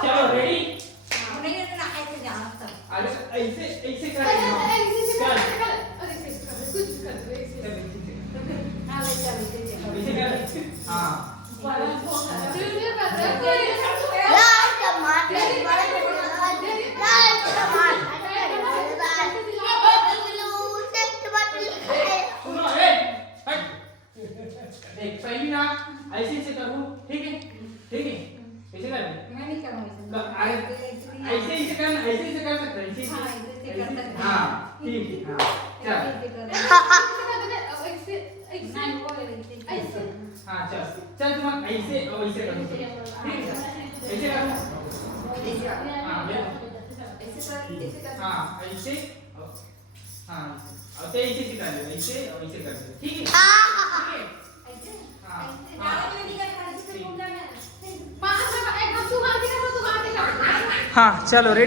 चलो रेडी नहीं ना ऐसे जाना सब अरे ऐसे ऐसे कर हां ले चल ऐसे कर हां सुनो ए हट देख पहली ना ऐसे ऐसे करूँ ठीक है ऐसे कर मैं नहीं करूंगा अरे ऐसे ऐसे कर सकते हैं ऐसे हाँ ठीक है हाँ चल हाँ चल चल तुम ऐसे और ऐसे करो ठीक है ऐसे करो हाँ हाँ ऐसे हाँ और ऐसे कर ले ऐसे और ऐसे कर ले ठीक है हाँ चलो रेडी